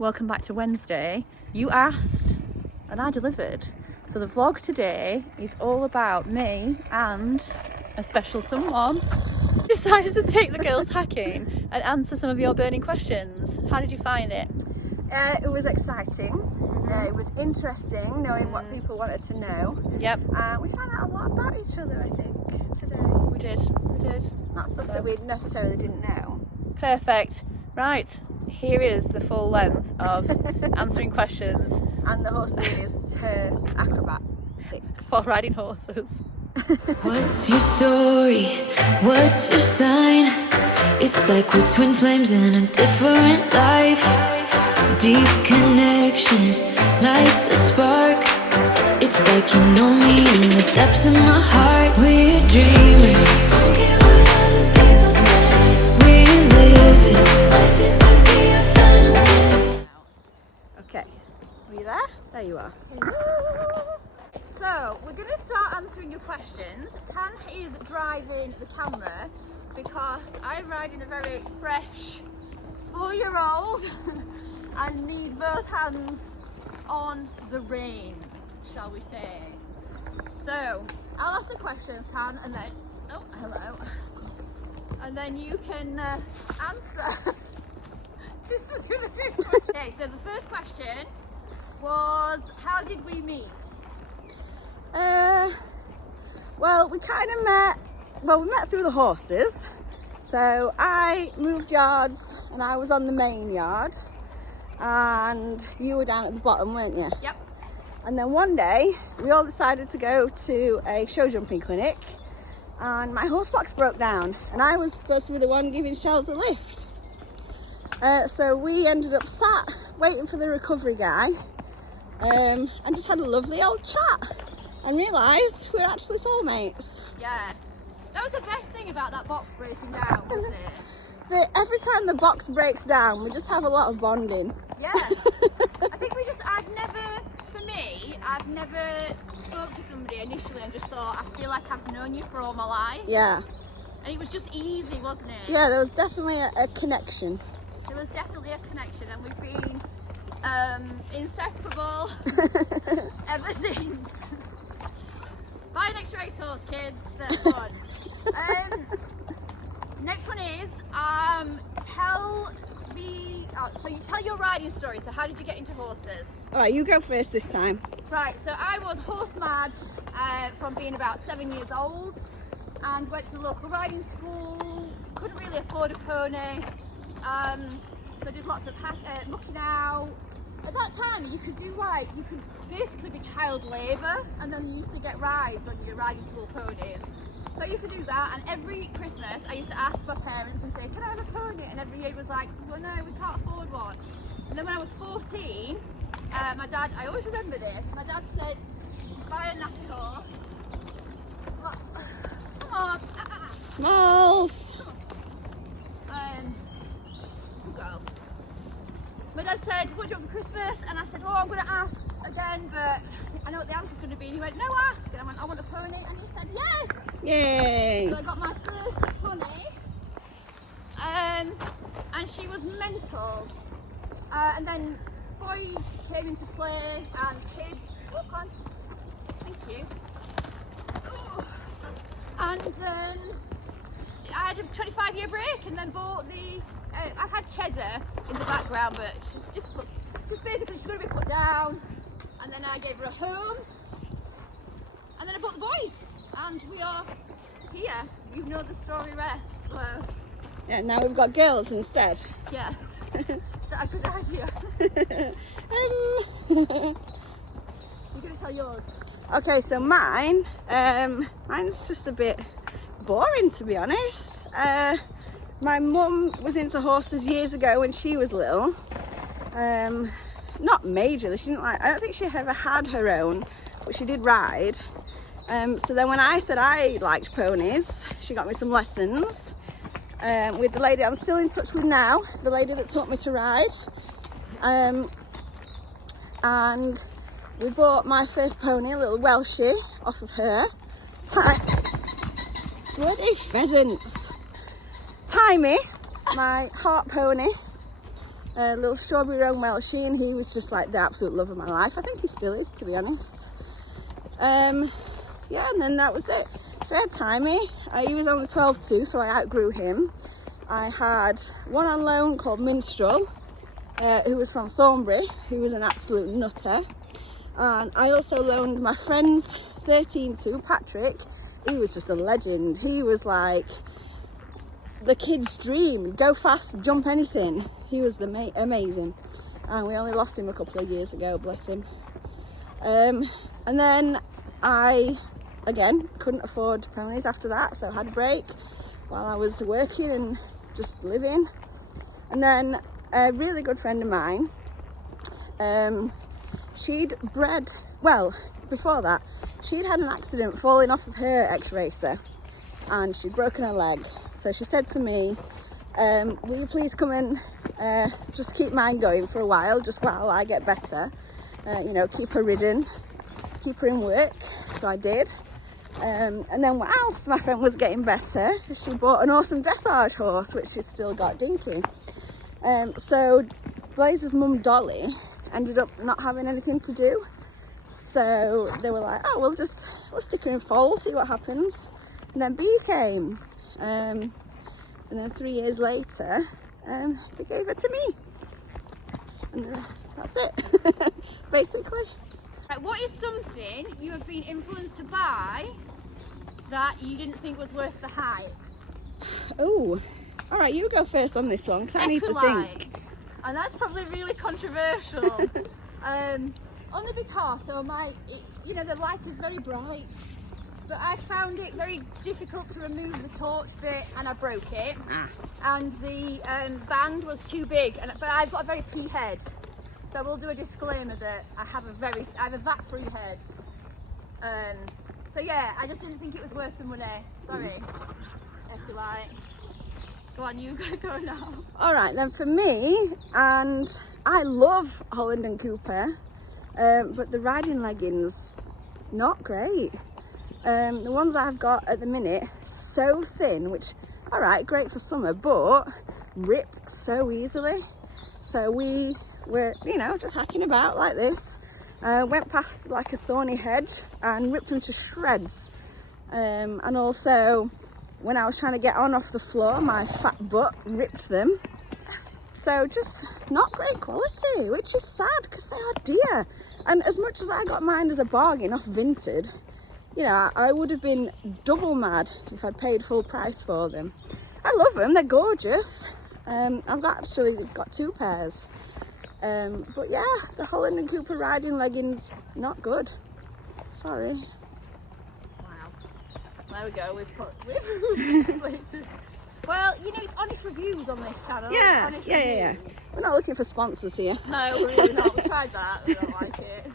welcome back to Wednesday. You asked and I delivered. So the vlog today is all about me and a special someone. Decided to take the girls hacking and answer some of your burning questions. How did you find it? It was exciting. It was interesting knowing what people wanted to know. Yep. We found out a lot about each other, I think, today. We did. Not stuff that we necessarily didn't know. Perfect. Right, here is the full length of answering questions. And the horse doing his acrobatics. While riding horses. What's your story? What's your sign? It's like we're twin flames in a different life. Deep connection lights a spark. It's like you know me in the depths of my heart. We're dreamers. Don't care what other people say. We live it like this could be our final day. Okay, are you there? There you are. So, we're going to start answering your questions. Tan is driving the camera because I'm riding a very fresh 4-year-old and need both hands on the reins, shall we say. So, I'll ask the questions, Tan, and then, oh, hello, and then you can answer. This is going to be okay. So the first question was, how did we meet? Well, we kind of met, we met through the horses. So I moved yards and I was on the main yard and you were down at the bottom, weren't you? Yep. And then one day we all decided to go to a show jumping clinic and my horse box broke down and I was supposed to be the one giving Shells a lift. So we ended up sat waiting for the recovery guy and just had a lovely old chat and realised we're actually soulmates. Yeah. That was the best thing about that box breaking down, wasn't it? Every time the box breaks down, we just have a lot of bonding. Yeah. I think I've never spoke to somebody initially and just thought, I feel like I've known you for all my life. Yeah. And it was just easy, wasn't it? Yeah, there was definitely a connection. There was definitely a connection and we've been inseparable ever since. Buy an next racehorse, kids. They're fun. Next one is so you tell your riding story. So how did you get into horses? All right, you go first this time. Right, so I was horse mad from being about 7 years old and went to the local riding school. Couldn't really afford a pony, so I did lots of looking out. At that time, you could basically be child labour, and then you used to get rides on your riding school ponies. So I used to do that, and every Christmas I used to ask my parents and say, can I have a pony? And every year it was like, well no, we can't afford one. And then when I was 14, my dad, I always remember this, my dad said, buy a nappy horse. Come on. Smalls. Good girl. My dad said, what do you want for Christmas? And I said, oh, I'm going to ask again, but I know what the answer's going to be. And he went, no, ask. And I went, I want a pony. And he said, yes. Yay. So I got my first pony. And she was mental. And then boys came into play and kids. Oh, come on. Thank you. Oh. And I had a 25-year break and then bought the I've had Cheza in the background, but she's difficult. Just basically she's going to be put down, and then I gave her a home, and then I bought the boys, and we are here. You know the story rest. So. Yeah, now we've got girls instead. Yes. Is that a good idea? You're going to tell yours. Okay, so mine's just a bit boring, to be honest. My mum was into horses years ago when she was little. Not majorly, she didn't I don't think she ever had her own, but she did ride. So then when I said I liked ponies, she got me some lessons with the lady I'm still in touch with now, the lady that taught me to ride. And we bought my first pony, a little Welshie, off of her. Bloody pheasants. Timey, my heart pony, little strawberry roan Welshie, and he was just like the absolute love of my life. I think he still is, to be honest. Yeah, and then that was it. So I had Timey. He was only 12 too, so I outgrew him. I had one on loan called Minstrel, who was from Thornbury, who was an absolute nutter. And I also loaned my friend's 13 too, Patrick. He was just a legend. He was like the kid's dream. Go fast, jump anything. He was amazing. And we only lost him a couple of years ago, bless him. And then I, again, couldn't afford ponies after that, so I had a break while I was working and just living. And then a really good friend of mine, she'd bred, well, before that, she'd had an accident falling off of her ex-racer and she'd broken her leg. So she said to me, will you please come and just keep mine going for a while, just while I get better, you know, keep her ridden, keep her in work. So I did. And then whilst my friend was getting better, she bought an awesome dressage horse, which she's still got, Dinky. So Blaze's mum Dolly ended up not having anything to do, so they were like, oh, we'll stick her in foal, see what happens. And then Bee came, and then 3 years later they gave her to me, and that's it. Basically. What is something you have been influenced to buy that you didn't think was worth the hype? Oh, all right, you go first on this one, because I need to think. And that's probably really controversial. Only because, so you know, the light is very bright, but I found it very difficult to remove the torch bit, and I broke it. And the band was too big, but I've got a very pea head, so I will do a disclaimer that I have a VAT-free head. So yeah, I just didn't think it was worth the money. Sorry, if you like. Go on, you gotta go now. All right, then for me, and I love Holland and Cooper, but the riding leggings, not great. The ones I've got at the minute, so thin, which, all right, great for summer, but rip so easily. So we were, you know, just hacking about like this. Went past like a thorny hedge and ripped them to shreds. And also, when I was trying to get on off the floor, my fat butt ripped them. So just not great quality, which is sad because they are dear. And as much as I got mine as a bargain off Vinted, you know, I would have been double mad if I'd paid full price for them. I love them, they're gorgeous. I've actually got 2 pairs. But yeah, the Holland and Cooper riding leggings, not good. Sorry. There we go, we've well, you know, it's honest reviews on this channel. Yeah. We're not looking for sponsors here. No, we're really not. We tried that, we don't like it.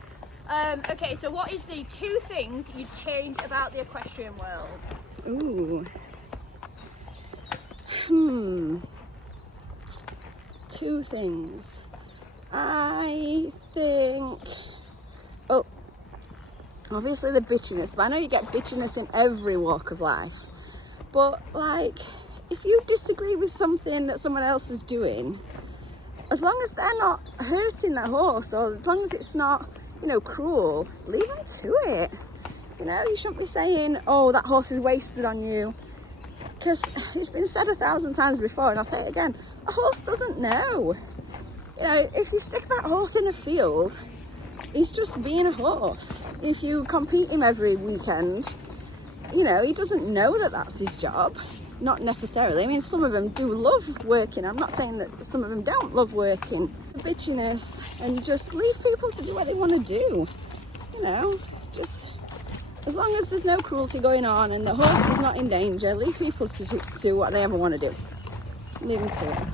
Okay, so what is the 2 things you'd change about the equestrian world? Ooh. 2 things. I think, obviously the bitchiness, but I know you get bitchiness in every walk of life. But like, if you disagree with something that someone else is doing, as long as they're not hurting the horse, or as long as it's not, you know, cruel, leave them to it. You know, you shouldn't be saying, oh, that horse is wasted on you. Because it's been said 1,000 times before, and I'll say it again, a horse doesn't know. You know, if you stick that horse in a field, he's just being a horse. If you compete him every weekend, you know, he doesn't know that that's his job. Not necessarily. I mean, some of them do love working. I'm not saying that some of them don't love working. Bitchiness, and just leave people to do what they want to do. You know, just as long as there's no cruelty going on and the horse is not in danger, leave people to do what they ever want to do. Leave them to it.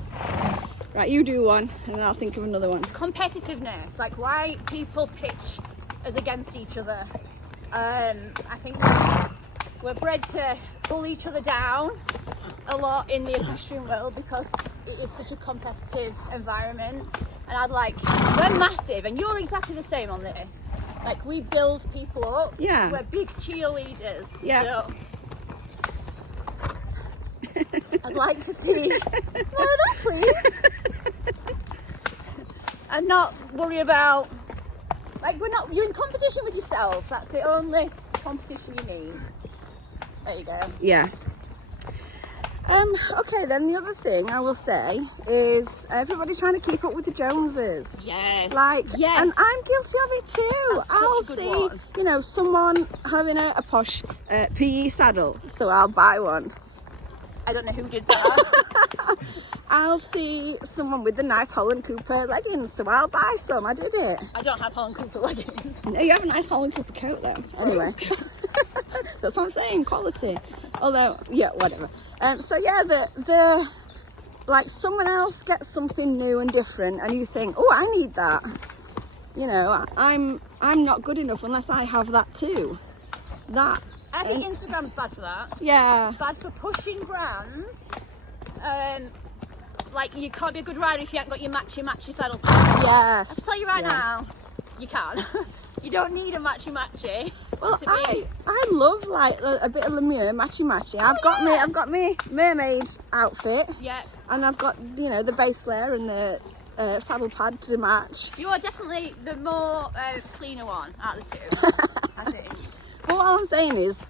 Right, you do one, and then I'll think of another one. Competitiveness, like why people pitch us against each other. I think we're bred to pull each other down a lot in the equestrian world because it is such a competitive environment. And I'd like, we're massive, and you're exactly the same on this. Like, we build people up. Yeah. We're big cheerleaders. Yeah. So I'd like to see more of that, please. and not worry about, like, you're in competition with yourself. That's the only competition you need. There you go. Yeah. Okay, then the other thing I will say is everybody's trying to keep up with the Joneses. Yes. Like, yes. and I'm guilty of it too. That's such I'll a good see, one. you know, someone having a posh PE saddle, so I'll buy one. I don't know who did that. I'll see someone with the nice Holland Cooper leggings, so I'll buy some. I did it. I don't have Holland Cooper leggings. No, you have a nice Holland Cooper coat though. Anyway, that's what I'm saying, quality. Although, yeah, whatever. So yeah, the like someone else gets something new and different, and you think, oh, I need that. You know, I'm not good enough unless I have that too. That. I think Instagram's bad for that. Yeah. Bad for pushing brands. Like, you can't be a good rider if you haven't got your matchy saddle. Yes. I'll tell you right now, you can. You don't need a matchy. Well, I love like a bit of Lemieux matchy. I've got my mermaid outfit. Yeah. And I've got, you know, the base layer and the saddle pad to match. You are definitely the more cleaner one out of the two, I think. Well, all I'm saying is,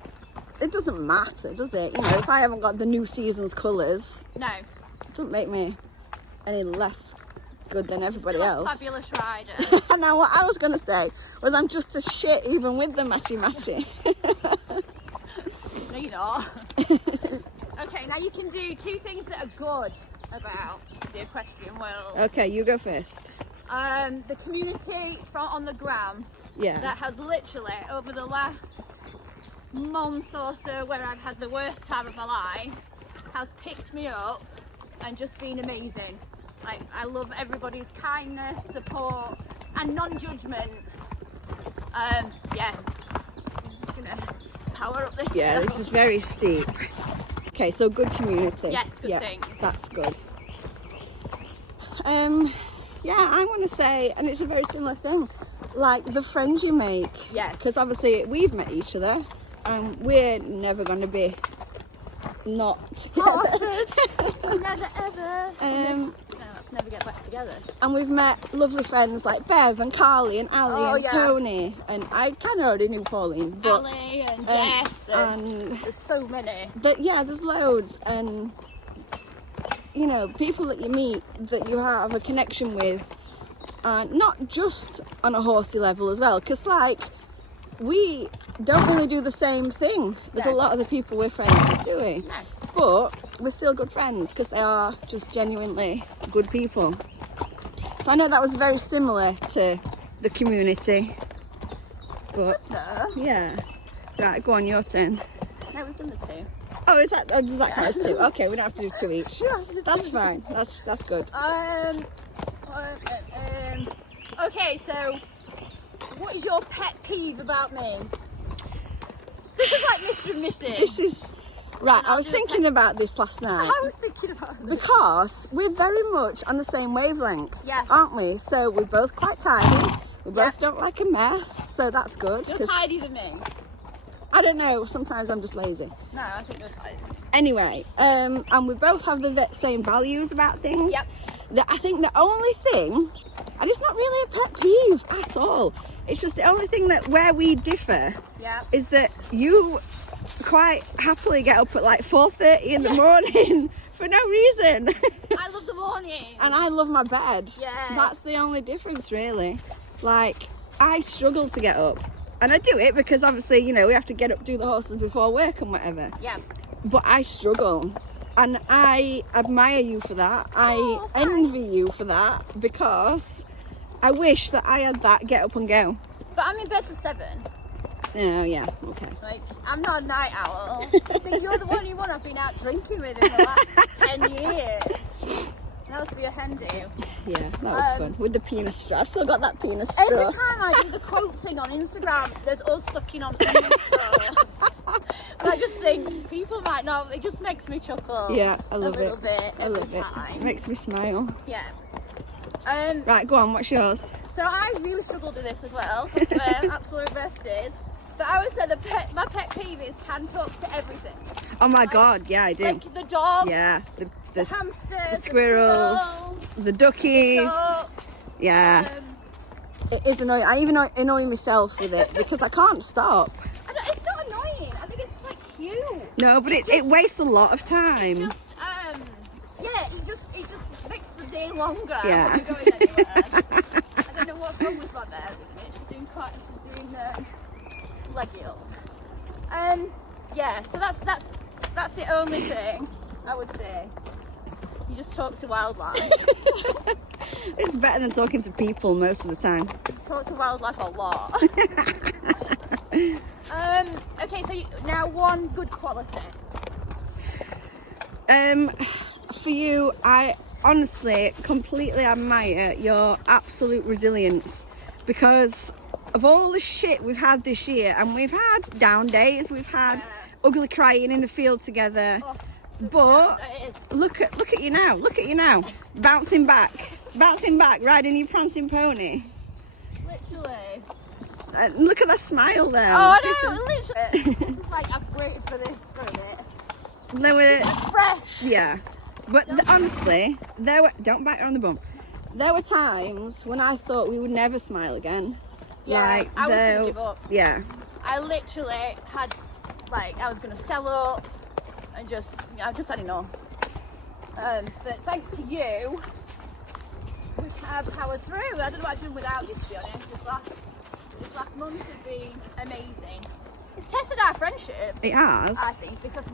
it doesn't matter, does it? You know, if I haven't got the new season's colours, No. it doesn't make me any less good than everybody Still a else. fabulous rider. Now, what I was going to say was I'm just as shit even with the matchy. No, you're not. Okay, now you can do two things that are good about the equestrian world. Okay, you go first. The community on the gram Yeah. that has literally, over the last month or so where I've had the worst time of my life, has picked me up and just been amazing. Like, I love everybody's kindness, support and non-judgment. Yeah, I'm just gonna power up this Yeah, hill. this is very steep. Okay, so good community. Yes, good yeah, thing. That's good. Yeah, I'm going to say, and it's a very similar thing, like the friends you make. Yes. Because obviously we've met each other, and we're never going to be not together. Never ever. No, let's never get back together. And we've met lovely friends like Bev and Carly and Ali Oh, and yeah. Tony, and I kind of already knew Pauline, but Ali and Jess and there's so many. yeah, there's loads, and you know, people that you meet that you have a connection with, not just on a horsey level as well, because like we don't really do the same thing as a No. lot of the people we're friends with, do we? No. But we're still good friends because they are just genuinely good people. So I know that was very similar to the community, but No, yeah. Right, go on, your turn. we've done the two. Oh, does that count as two? Okay, we don't have to do two each. That's fine. That's good. Okay, so what is your pet peeve about me? This is like Mr. and Mrs. This is right. And I I'll was do thinking about this last night I was thinking about it. because we're very much on the same wavelength, Yeah. aren't we? So we're both quite tidy. We both Yeah. don't like a mess, so that's good. You're 'Cause tidy than me. I don't know. Sometimes I'm just lazy. No, I think you're tidy. Anyway, and we both have the same values about things. Yep. I think the only thing, and it's not really a pet peeve at all. It's just the only thing that where we differ Yeah. is that you quite happily get up at like 4:30 in the morning for no reason. I love the morning. And I love my bed. Yeah. That's the only difference really. Like, I struggle to get up. And I do it because obviously, you know, we have to get up, do the horses before work and whatever. Yeah. But I struggle. And I admire you for that. I Oh, thanks. envy you for that because I wish that I had that get up and go. But I'm in bed for 7. Oh, yeah, okay. Like, I'm not a night owl. So you're the only one I've been out drinking with in the last 10 years. That was for your hen do. Yeah, that was fun. With the penis straw. I've still got that penis straw. Every time I do the quote thing on Instagram, there's us sucking on penis straws. And I just think people might not. It just makes me chuckle. Yeah, I love a little it. bit I every love it. time. It makes me smile. Yeah. Right, go on, what's yours? So I really struggled with this as well. Absolute vested. But I would say my pet peeve is can talk to everything. Oh my god, yeah, I do. Like the dog, Yeah, the hamsters, the squirrels, the duckies. ducks. Yeah. It is annoying. I even annoy myself with it because I can't stop. It's not annoying. I think it's quite cute. No, but it wastes a lot of time. It just makes the day longer. Yeah. When you're going anywhere. I don't know what's wrong with my bear with me. She's doing leggings. Yeah. So that's the only thing I would say. You just talk to wildlife. It's better than talking to people most of the time. Talk to wildlife a lot. Okay, so now one good quality. For you, I honestly completely admire your absolute resilience because of all the shit we've had this year, and we've had down days, we've had ugly crying in the field together. But look at you now, bouncing back, riding your prancing pony. Literally. Look at that smile there. Oh, I know, literally. This is like, I've waited for this for a bit. They were, Fresh. yeah. But honestly, don't bite her on the bum. There were times when I thought we would never smile again. Yeah, I was gonna give up. Yeah. I literally had, I was gonna sell up and I've just had enough. But thanks to you, we have powered through. I don't know what I've done without you, to be honest. This last month has been amazing. It's tested our friendship. It has. I think, because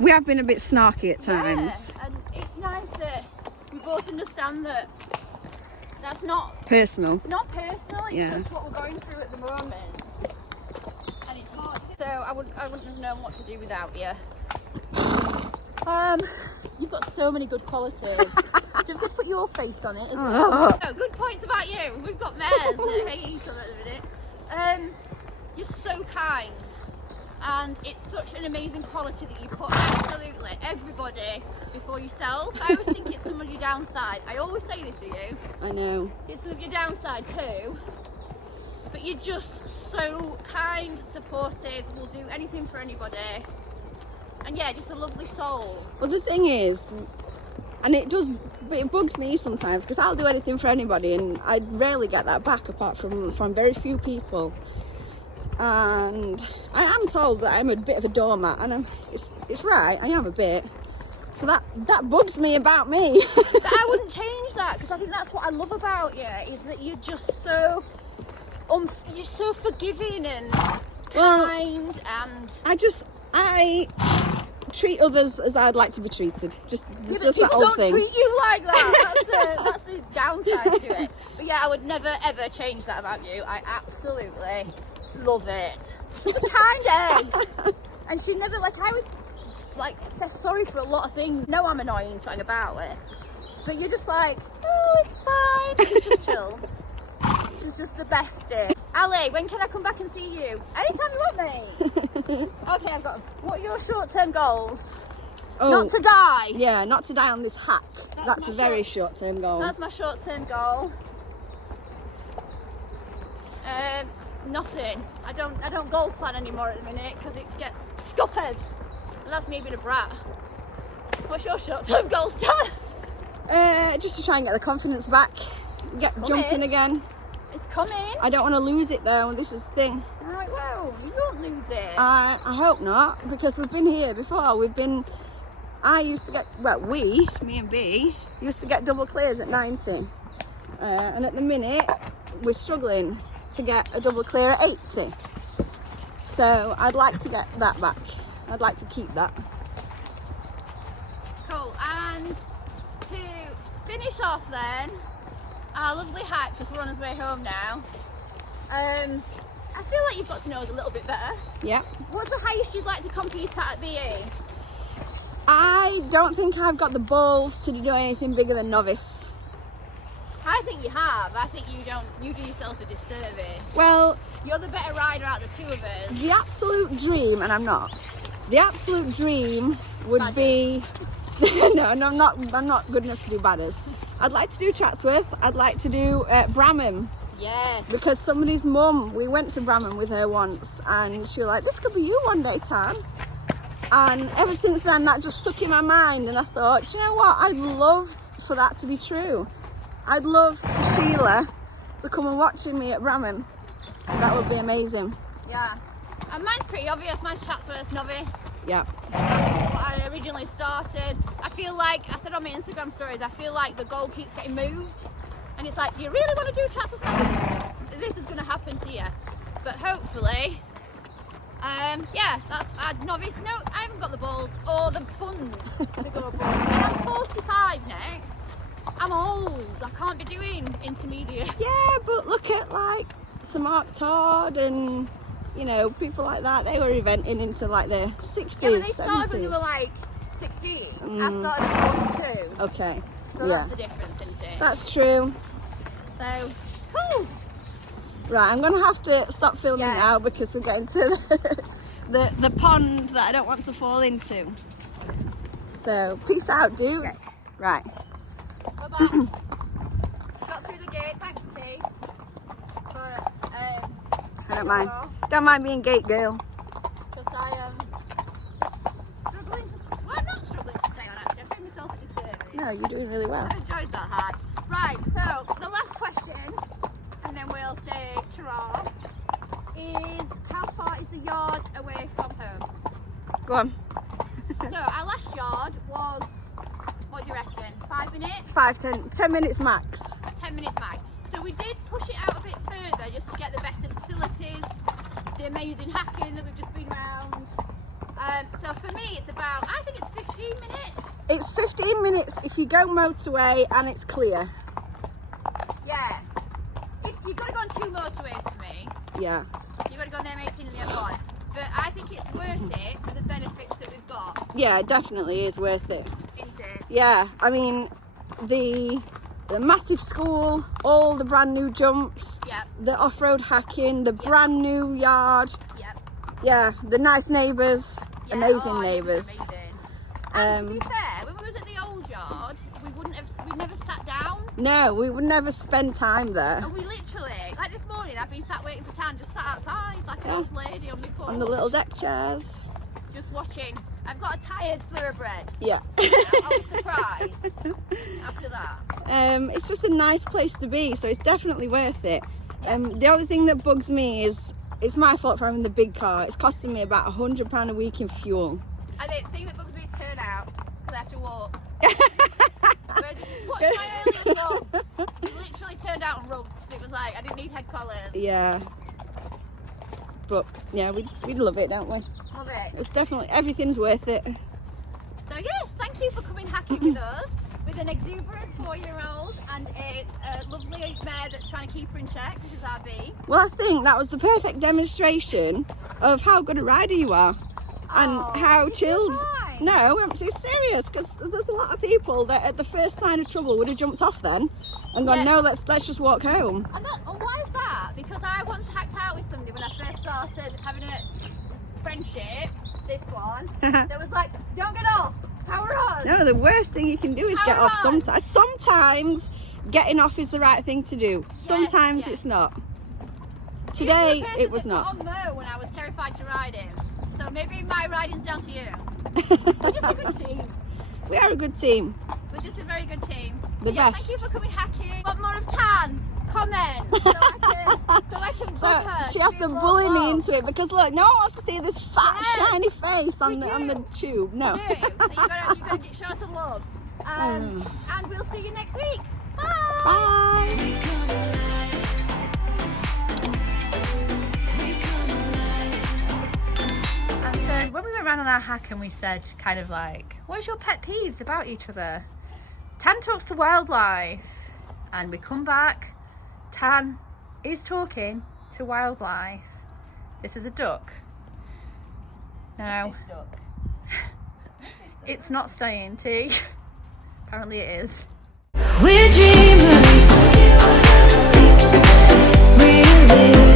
we have been a bit snarky at times. Yeah, and it's nice that we both understand that that's not personal. It's not personal. It's just what we're going through at the moment, and it's hard. So I wouldn't have known what to do without you. You've got so many good qualities. Don't forget to put your face on it as well. No, good points about you. We've got mares that are hanging each other at the minute. You're so kind, and it's such an amazing quality that you put absolutely everybody before yourself. I always think it's some of your downside. I always say this to you. I know. It's some of your downside too. But you're just so kind, supportive, will do anything for anybody. And yeah, just a lovely soul. Well, the thing is, and it bugs me sometimes because I'll do anything for anybody and I rarely get that back apart from very few people. And I am told that I'm a bit of a doormat, and it's right, I am a bit. So that bugs me about me. But I wouldn't change that, because I think that's what I love about you, is that you're just so you're so forgiving and kind, and I treat others as I'd like to be treated. Just that old thing. People don't treat you like that. That's the downside to it. But yeah, I would never ever change that about you. I absolutely love it. She's a kind egg. And she never, I always says sorry for a lot of things. No, I'm annoying trying about it. But you're just oh, it's fine. She's just chilled. She's just the bestie. Ali, when can I come back and see you? Anytime you want me. Okay, what are your short-term goals? Oh, not to die. Yeah, not to die on this hack. That's a very short-term goal. That's my short-term goal. Nothing. I don't goal plan anymore at the minute because it gets scuppered. And that's me being a brat. What's your short-term goals, Tad? Just to try and get the confidence back, get jumping again. It's coming. I don't want to lose it though. This is the thing. Alright, well, you won't lose it. I hope not, because we've been here before. I used to get, me and B, used to get double clears at 90. And at the minute, we're struggling to get a double clear at 80. So I'd like to get that back. I'd like to keep that. Cool. And to finish off then, our lovely hack, because we're on our way home now. I feel like you've got to know us a little bit better. Yeah. What's the highest you'd like to compete at BE? I don't think I've got the balls to do anything bigger than novice. I think you have. I think you do yourself a disservice. Well, you're the better rider out of the two of us. The absolute dream, and I'm not. The absolute dream would be no, I'm not good enough to do badders. I'd like to do Chatsworth. I'd like to do Bramham. Yeah. Because somebody's mum, we went to Bramham with her once, and she was like, "This could be you one day, Tan." And ever since then, that just stuck in my mind, and I thought, you know what? I'd love for that to be true. I'd love for Sheila to come and watch me at Bramham. That would be amazing. Yeah. And mine's pretty obvious. Mine's Chatsworth Novice. Yeah. That's what I originally started. I feel like, I said on my Instagram stories, I feel like the goal keeps getting moved. And it's like, do you really want to do Chatsworth Novice? This is going to happen to you. But hopefully, yeah, that's novice. No, I haven't got the balls or the funds to go abroad. And I'm 45 next. I'm old. I can't be doing intermediate. Yeah, but look at like Sir Mark Todd and, you know, people like that. They were eventing into like their 60s, Yeah, but they started 70s. when they were like 16. I started at 42. Okay. So yeah. that's the difference, isn't it? That's true. So, cool. Right, I'm gonna have to stop filming Yeah. now because we're getting to the pond that I don't want to fall into. So peace out, dudes. Yes. Right. We're back. Got through the gate, thanks Steve. But I don't mind. Don't mind being gate girl. Because I am struggling to. Well, I'm not struggling to stay on actually. I'm doing myself a disservice. No, you're doing really well. I enjoyed that hard. Right, so the last question, and then we'll say ta-ra, is how far is the yard away from home? Go on. So our last yard was, what do you reckon, 5 minutes? 10 minutes max. 10 minutes max. So we did push it out a bit further just to get the better facilities, the amazing hacking that we've just been around. So for me it's about, I think it's 15 minutes. It's 15 minutes if you go motorway and it's clear. Yeah. You've got to go on 2 motorways for me. Yeah. You've got to go on the M18 and the M1. But I think it's worth it for the benefits that we've got. Yeah, it definitely is worth it. Isn't it? Yeah, I mean, the massive school, all the brand new jumps, Yep. the off-road hacking, the brand new yard, Yep. yeah, the nice neighbours, Yeah. amazing Oh, yeah, it was neighbours. amazing. And to be fair, when we was at the old yard, we'd never sat down. No, we would never spend time there. And we literally, like this morning, I've been sat waiting for Tan, just sat outside like an Yeah. old lady on my phone. On the little deck chairs. Just watching. I've got a tired thoroughbred. Yeah. I was surprised after that. It's just a nice place to be, so it's definitely worth it. The only thing that bugs me is it's my fault for having the big car. It's costing me about £100 a week in fuel. And the thing that bugs me is turnout, because I have to walk. What's my earliest vlog? He literally turned out and rubbed. It was like, I didn't need head collars. Yeah. But yeah, we love it, don't we? Love it. It's definitely, everything's worth it. So yes, thank you for coming hacking with us, with an exuberant 4-year-old and a lovely mare that's trying to keep her in check, which is our bee. Well, I think that was the perfect demonstration of how good a rider you are and how you're chilled. fine. No, I'm just serious, because there's a lot of people that at the first sign of trouble would have jumped off then and gone, Yeah. no, let's just walk home. And why is that? Because I once hacked out with somebody when I first started having a friendship, this one, that was like, don't get off, power on. No, the worst thing you can do is get Power off on. sometimes. Sometimes getting off is the right thing to do. Sometimes yeah. it's not. You Today were the person it was that not. put on Mo when I was terrified to ride him. So maybe my riding's down to you. We're just a good team. We are a good team. We're just a very good team. The Yeah, best. thank you for coming hacking. Want more of Tan? Comment so I can book So her. she has do to more bully me vlogs. into it because look, no one wants to see this fat Yes, shiny face on we the do. tube. No. You do. So you gotta show us some love. And we'll see you next week. Bye. Bye. We come alive. We come alive. And so when we went round on our hack and we said kind of like, what's your pet peeves about each other? Tan talks to wildlife, and we come back, Tan is talking to wildlife. This is a duck. Now, it's not staying, T. Apparently it is. We're dreamers. We live.